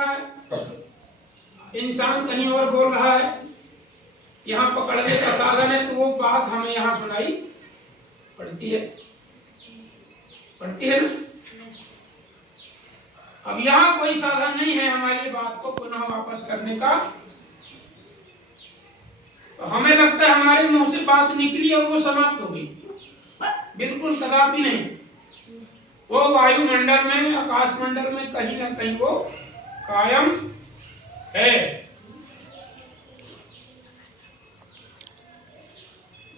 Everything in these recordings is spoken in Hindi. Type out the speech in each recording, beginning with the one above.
रखा है, इंसान कहीं और बोल रहा है, यहाँ पकड़ने का साधन है, तो वो बात हमें यहाँ सुनाई पड़ती है ना। अब यहाँ कोई साधन नहीं है हमारी बात को पुनः वापस करने का, तो हमें लगता है हमारे मुंह से बात निकली और वो समाप्त हो गई। बिल्कुल कदापि नहीं। वो वायुमंडल में, आकाश मंडल में कहीं ना कहीं वो कायम है।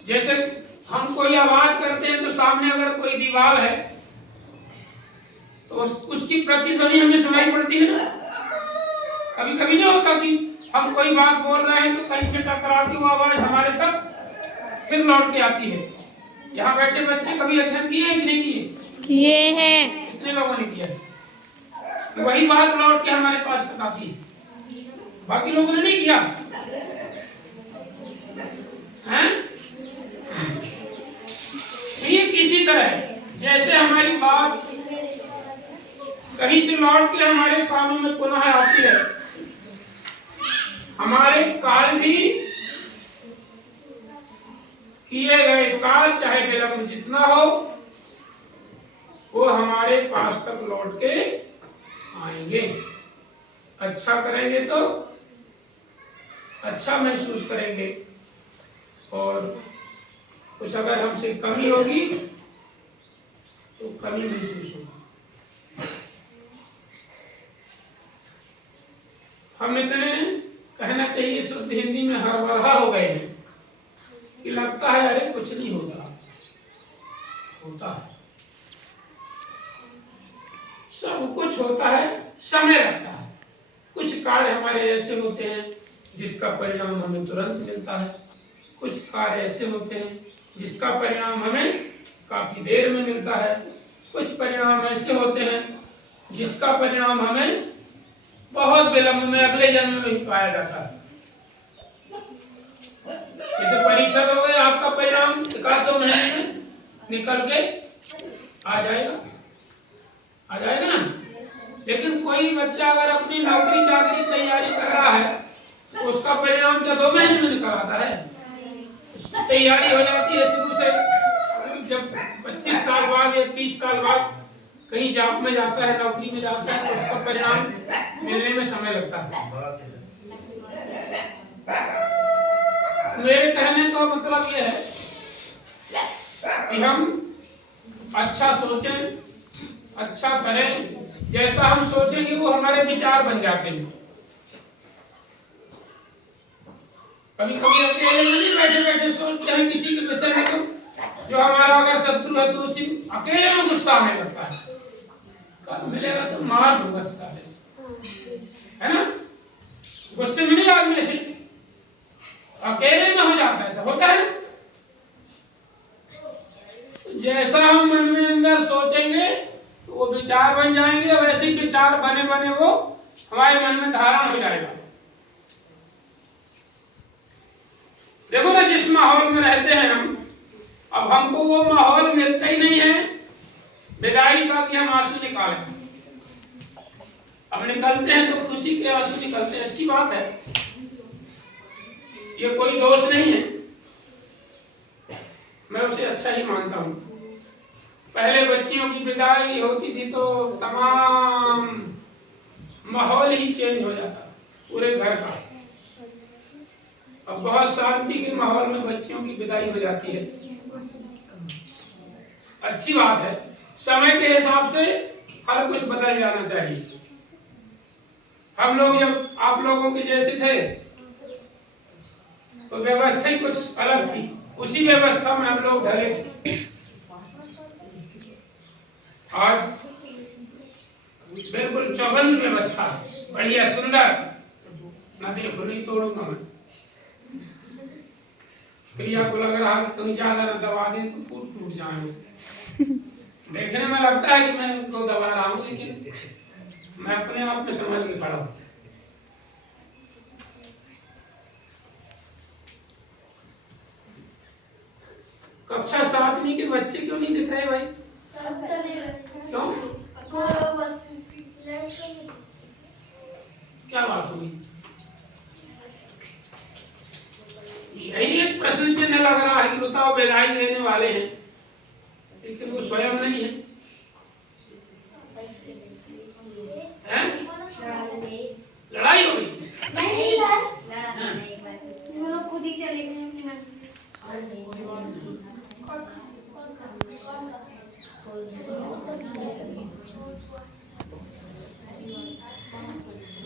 जैसे हम कोई आवाज करते हैं तो सामने अगर कोई दीवार है तो उसकी प्रतिध्वनि हमें सुनाई पड़ती है ना। कभी कभी नहीं होता कि हम कोई बात बोल रहे हैं तो कहीं से टकरा के वो आवाज हमारे तक फिर लौट के आती है। यहाँ बैठे बच्चे कभी अध्ययन किए हैं कि नहीं किए? किए हैं। कितने लोगों ने किया है? तो वही बात लौट के हमारे पास तक आती है, बाकी लोगों ने नहीं किया हैं? ये किसी तरह जैसे हमारी बात कहीं से लौट के हमारे कानों में पुनः आती है, हमारे कार्य भी किए गए कार्य चाहे विलंब जितना हो वो हमारे पास तक लौट के आएंगे। अच्छा करेंगे तो अच्छा महसूस करेंगे, और कुछ अगर हमसे कमी होगी तो कमी महसूस होगी। हम इतने कहना चाहिए शुद्ध हिंदी में हरबरा हो गए हैं कि लगता है अरे कुछ नहीं होता, होता है, सब कुछ होता है, समय लगता है। कुछ कार्य हमारे ऐसे होते हैं जिसका परिणाम हमें तुरंत मिलता है, कुछ कार्य ऐसे होते हैं जिसका परिणाम हमें काफी देर में मिलता है, कुछ परिणाम ऐसे होते हैं जिसका परिणाम हमें बहुत विलंब में अगले जन्म में ही पाया जाता है। जैसे परीक्षा दोगे, आपका परिणाम 1-2 महीने में निकल के आ जाएगा ना। लेकिन कोई बच्चा अगर अपनी नौकरी चाकरी तैयारी कर रहा है तो उसका परिणाम क्या 2 महीने में निकल आता है? उसकी तैयारी हो जाती है शुरू से। जब 25 साल बाद या 30 साल बाद कहीं जॉब में जाता है, नौकरी में जाता है, तो उसका परिणाम मिलने में समय लगता है। मेरे कहने का मतलब यह है कि हम अच्छा सोचें, अच्छा करें, जैसा हम सोचेंगे वो हमारे विचार बन जाते हैं। कभी कभी अकेले में नहीं बैठे बैठे सोचते हैं किसी के विषय में, तो जो हमारा अगर शत्रु है तो उसी अकेले में गुस्सा आने लगता है, कल मिलेगा तो मार दूंगा साले, है ना। गुस्से में नहीं आदमी ऐसे अकेले में हो जाता है, ऐसा होता है। तो जैसा हम मन में अंदर सोचेंगे तो वो विचार बन जाएंगे, वैसे ही विचार बने बने वो हमारे मन में धारण हो जाएगा। देखो ना, जिस माहौल में रहते हैं हम, अब हमको वो माहौल मिलता ही नहीं है विदाई का कि हम आंसू निकालें। अब निकलते हैं तो खुशी के आंसू निकलते हैं, अच्छी बात है, ये कोई दोष नहीं है, मैं उसे अच्छा ही मानता हूँ। पहले बच्चियों की विदाई होती थी तो तमाम माहौल ही चेंज हो जाता पूरे घर का। अब बहुत शांति के माहौल में बच्चियों की विदाई हो जाती है, अच्छी बात है। समय के हिसाब से हर कुछ बदल जाना चाहिए। हम लोग जब आप लोगों के जैसे थे तो व्यवस्था ही कुछ अलग थी, उसी व्यवस्था में हम लोग ढले। आज बिल्कुल चौबंद व्यवस्था है, बढ़िया सुंदर, नदी खुली तोड़ूंगा मैं। प्रिया को लग रहा है कि कहीं ज्यादा न दबा दें तो फूल टूट जाएंगे। देखने में लगता है कि मैं उनको दबा रहा हूँ, लेकिन मैं अपने आप में समझ के खड़ा हूँ। कक्षा 7वीं के बच्चे क्यों नहीं दिख रहे भाई? क्यों? क्या बात हुई? यही एक प्रश्न चिन्ह लग रहा है कि बताओ विदाई देने वाले हैं लेकिन वो स्वयं नहीं है, हैं? लड़ाई हो गई? नहीं सर, लड़ा नहीं, एक बार वो लोग खुद ही चले गए अपने मन से।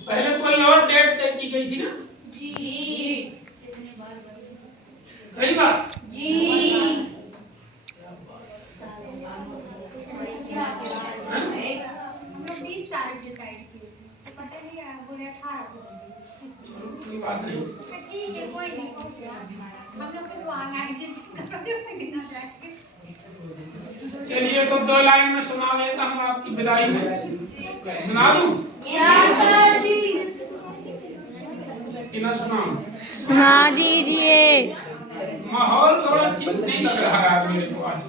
पहले कोई और डेट तय की गई थी ना? जी कई बार जी हम लोग 20 तारीख डिसाइड की, पता नहीं यार बोले 18 को। कोई बात नहीं। ठीक है कोई नहीं, हम लोग को तो आना है जिस से गिना जाएगा। चलिए तो 2 लाइन में सुना देता हूँ आपकी विदाई में, सुना दूं कि ना सुनाऊं? सुना दीजिए। माहौल थोड़ा ठीक नहीं लग रहा है मेरे को आज।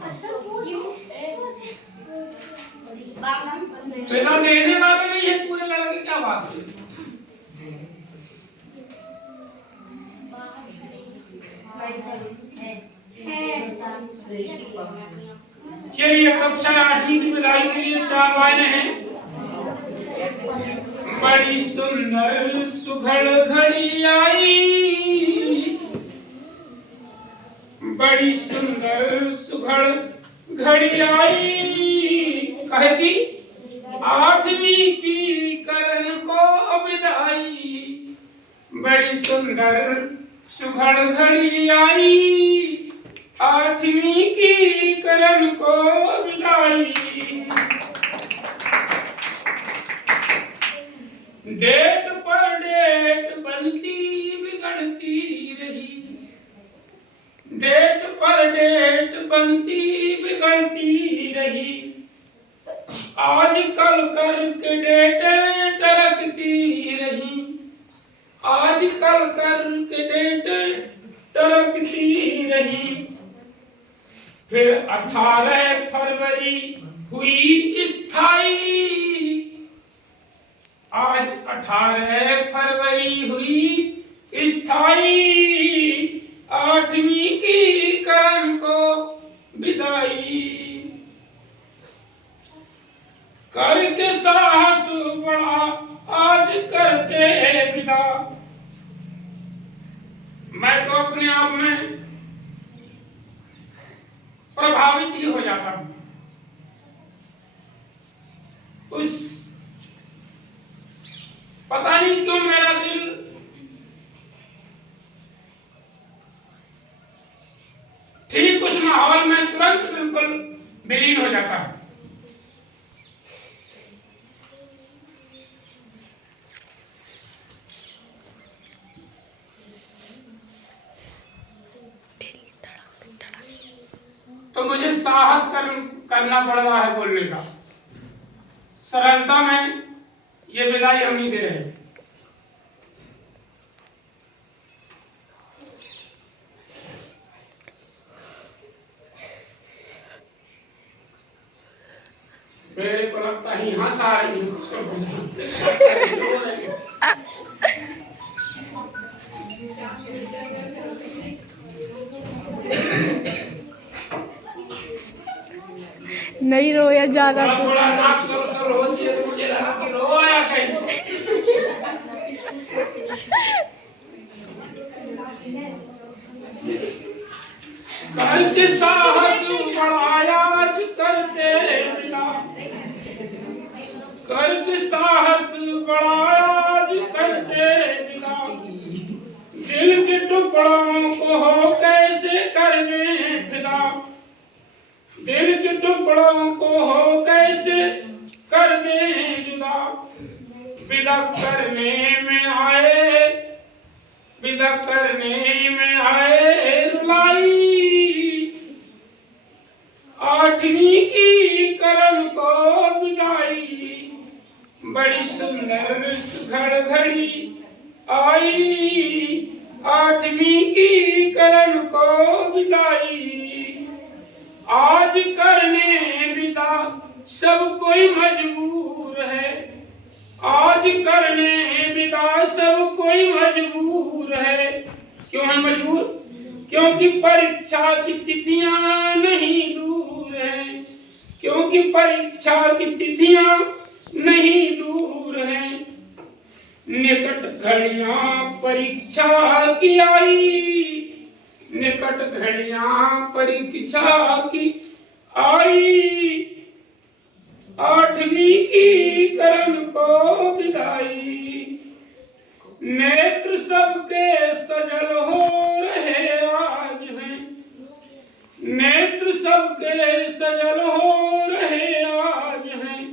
विदा देने वाले नहीं है पूरे लड़के, क्या बात है? चलिए कक्षा 8वीं की विदाई के लिए 4 लाइनें हैं। बड़ी सुंदर सुघड़ घड़ी आई, बड़ी सुंदर सुघड़ घड़ी आई, कहेगी 8वीं की करण को विदाई। बड़ी सुंदर सुघड़ घड़ी आई, 8वीं की करण को विदाई। डेट पर डेट बनती बिगड़ती रही, डेट पर डेट बनती बिगड़ती रही, आजकल करके डेटें टरकती रही, आजकल करके डेटें टरकती रही। फिर 18 फरवरी हुई स्थाई, आज 18 फरवरी हुई स्थाई, 8वीं की करण को विदाई। करके साहस बड़ा आज करते विदा। मैं तो अपने आप में प्रभावित ही हो जाता हूं उस, पता नहीं क्यों मेरा दिल ठीक उस माहौल में तुरंत बिल्कुल विलीन हो जाता है। तो मुझे साहस करना पड़ रहा है बोलने का। सरलता में ये विदाई हम नहीं दे रहे। मेरे को लगता है हंस आ रही है उसको नहीं रोया जा रहा तो थोड़ा नाक सर हो दिए तो मुझे लगा कि रो आया कहीं। करके साहस बढ़ाया आज करते विदा, करके साहस बढ़ाया आज करते विदा। दिल के टुकड़ों को हो कैसे कर दें फिदा, दिल के टुकड़ों को हो कैसे कर दें जुदा। विदा करने में आए, विदा करने में आए रुलाई, 8वीं की करण को विदाई। बड़ी सुंदर सुघड़ घड़ी आई, 8वीं की करण को विदाई। आज करने विदा सब कोई मजबूर है, आज करने विदा का सब कोई मजबूर है। क्यों है मजबूर? क्योंकि परीक्षा की तिथियां नहीं दूर हैं, क्योंकि परीक्षा की तिथियां नहीं दूर हैं। निकट घड़ियां परीक्षा की आई, निकट घड़ियां परीक्षा की आई। 8वीं की करम को विदाई, नेत्र सबके सजल हो रहे आज हैं, नेत्र सबके सजल हो रहे आज हैं।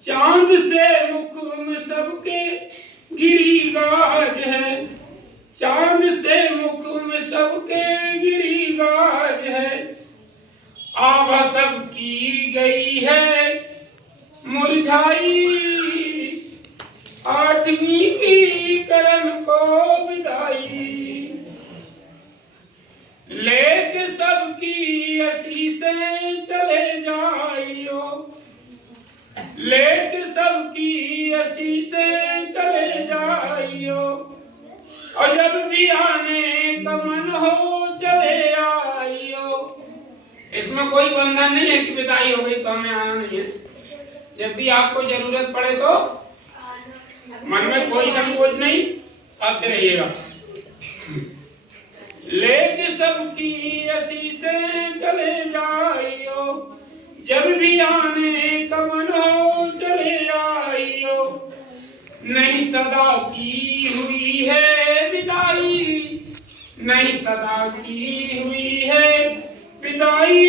चांद से मुख में सबके गिरिगाज है, चांद से मुख में सबके गिरिगाज है। आभा सबकी गई है मुरझाई, 8वीं की करम को विदाई। लेके सबकी आशीषें चले जाइयो, लेके सबकी आशीषें चले जाइयो। और जब भी आने का मन हो चले आइयो। इसमें कोई बंधन नहीं है कि विदाई हो गई तो हमें आना नहीं है। जब भी आपको जरूरत पड़े तो मन में कोई संकोच नहीं, आते रहिएगा। लेके सबकी आशीषें चले जाइयो, जब भी आने का मन हो चले आइयो। नहीं सदा की हुई है विदाई, नहीं सदा की हुई है विदाई।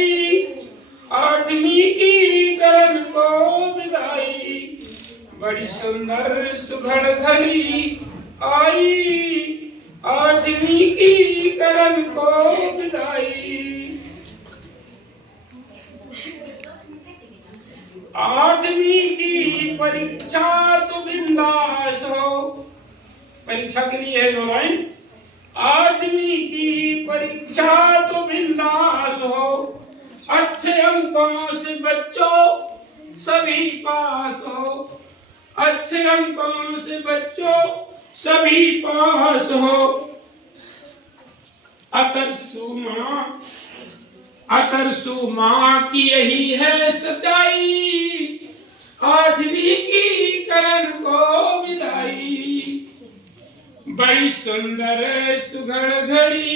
8वीं की करम को विदाई, बड़ी सुंदर सुघड़ घड़ी आई। 8वीं की करम को विदाई, 8वीं की परीक्षा तो बिंदास हो। परीक्षा के लिए है जो लाइन, 8वीं की परीक्षा तो बिंदास हो। अच्छे अंकों से बच्चों सभी पास हो, अच्छे अंकों से बच्चों सभी पास हो। अतरसु माँ की यही है सच्चाई, 8वीं की करम को विदाई। बड़ी सुंदर सुघड़ घड़ी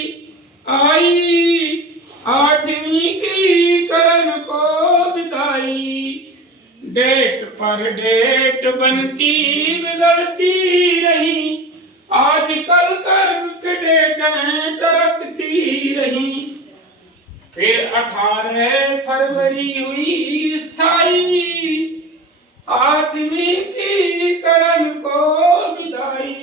आई, 8वीं की करम को विदाई। डेट पर डेट बनती बिगड़ती रही, आजकल करके डेटें टरकती रही। फिर 18 फरवरी हुई स्थाई, 8वीं की करम को विदाई।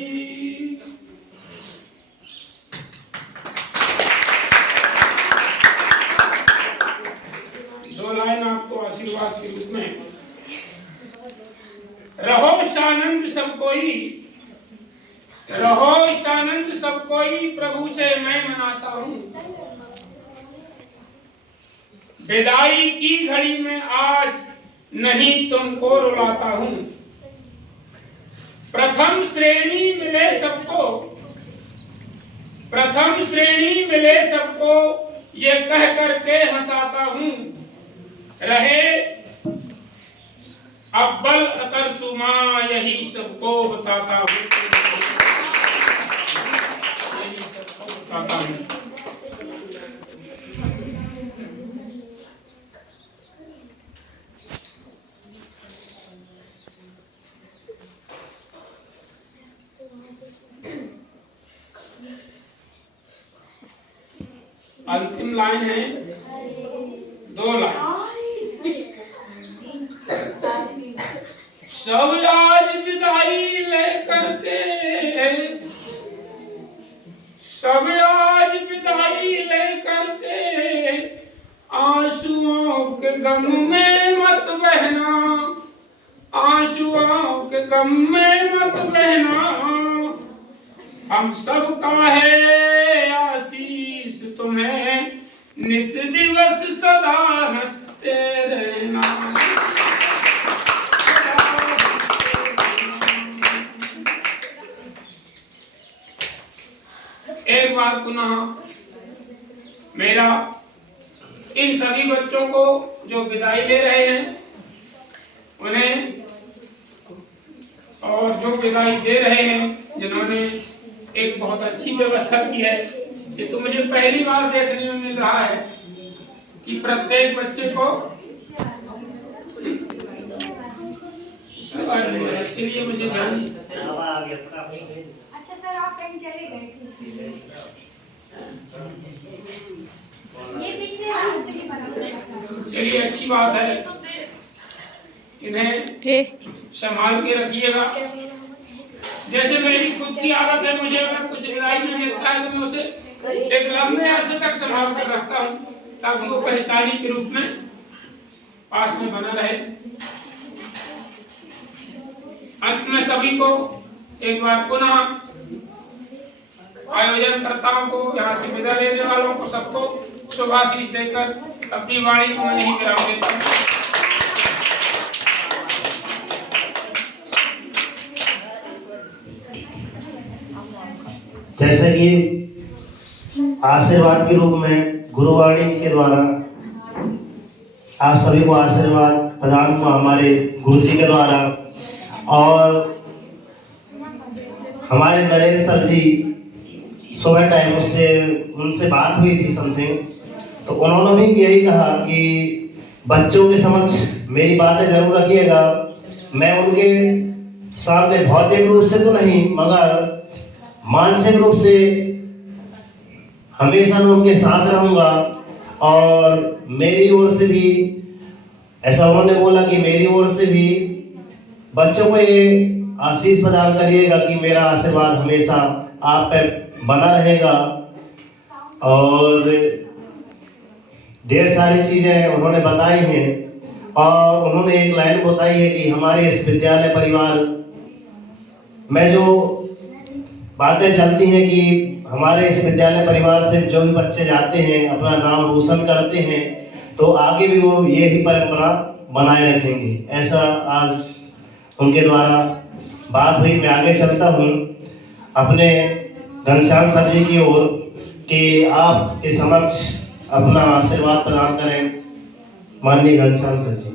दो लाइन आपको आशीर्वाद के रूप में। रहो सानंद सब कोई, रहो सानंद सब कोई, प्रभु से मैं मनाता हूँ। विदाई की घड़ी में आज नहीं तुमको रुलाता हूँ। प्रथम श्रेणी मिले सबको, प्रथम श्रेणी मिले सबको, ये कह करके हंसाता हूँ। रहे अव्वल अतरसु माँ, यही सबको बताता हूँ, यही सबको बताता हूँ। अंतिम लाइन है, 2 लाइन। सब आज विदाई लेकर के, सब आज विदाई लेकर के, आंसुओं के गम में मत बहना, आंसुओं के गम में मत बहना। हम सबका है आशीष तुम्हें, निस दिवस सदा हंसते रहना। बार पुनः मेरा इन सभी बच्चों को जो विदाई ले रहे हैं उन्हें, और जो विदाई दे रहे हैं जिन्होंने एक बहुत अच्छी व्यवस्था की है। ये तो मुझे पहली बार देखने में मिल रहा है कि प्रत्येक बच्चे को इसलिए मुझे ध्यान। अच्छा सर, आप कहीं चले गए थे? ये पिछले वाले से भी बना। चलिए, अच्छी बात है, इन्हें संभाल के रखिएगा। जैसे मेरी खुद की आदत है, मुझे अगर कुछ विदाई में मिलता है तो मैं उसे एक लंबे अरसे तक संभाल कर रखता हूँ ताकि वो पहचानी के रूप में पास में बना रहे। अंत में सभी को एक बार पुनः आयोजनकर्ताओं को, यहाँ से विदा लेने वालों को सबको शुभाशीष देकर अपनी वाणी को मैं यहीं विराम देता हूँ। जैसे कि आशीर्वाद के रूप में गुरुवाणी के द्वारा आप सभी को आशीर्वाद प्रदान हुआ हमारे गुरुजी के द्वारा, और हमारे नरेंद्र सर जी सुबह टाइम उनसे बात हुई थी समथिंग, तो उन्होंने भी यही कहा कि बच्चों के समक्ष मेरी बातें जरूर रखिएगा। मैं उनके सामने भौतिक रूप से तो नहीं मगर मानसिक रूप से हमेशा मैं उनके साथ रहूंगा, और मेरी ओर से भी ऐसा उन्होंने बोला कि मेरी ओर से भी बच्चों को ये आशीष प्रदान करिएगा कि मेरा आशीर्वाद हमेशा आप पे बना रहेगा। और ढेर सारी चीज़ें उन्होंने बताई हैं, और उन्होंने एक लाइन बताई है कि हमारे इस विद्यालय परिवार में जो बातें चलती हैं कि हमारे इस विद्यालय परिवार से जो भी बच्चे जाते हैं अपना नाम रोशन करते हैं, तो आगे भी वो ये ही परंपरा बनाए रखेंगे। ऐसा आज उनके द्वारा बात हुई। मैं आगे चलता हूँ अपने घनश्याम सर जी की ओर कि आप के समक्ष अपना आशीर्वाद प्रदान करें। माननीय घनश्याम सर जी।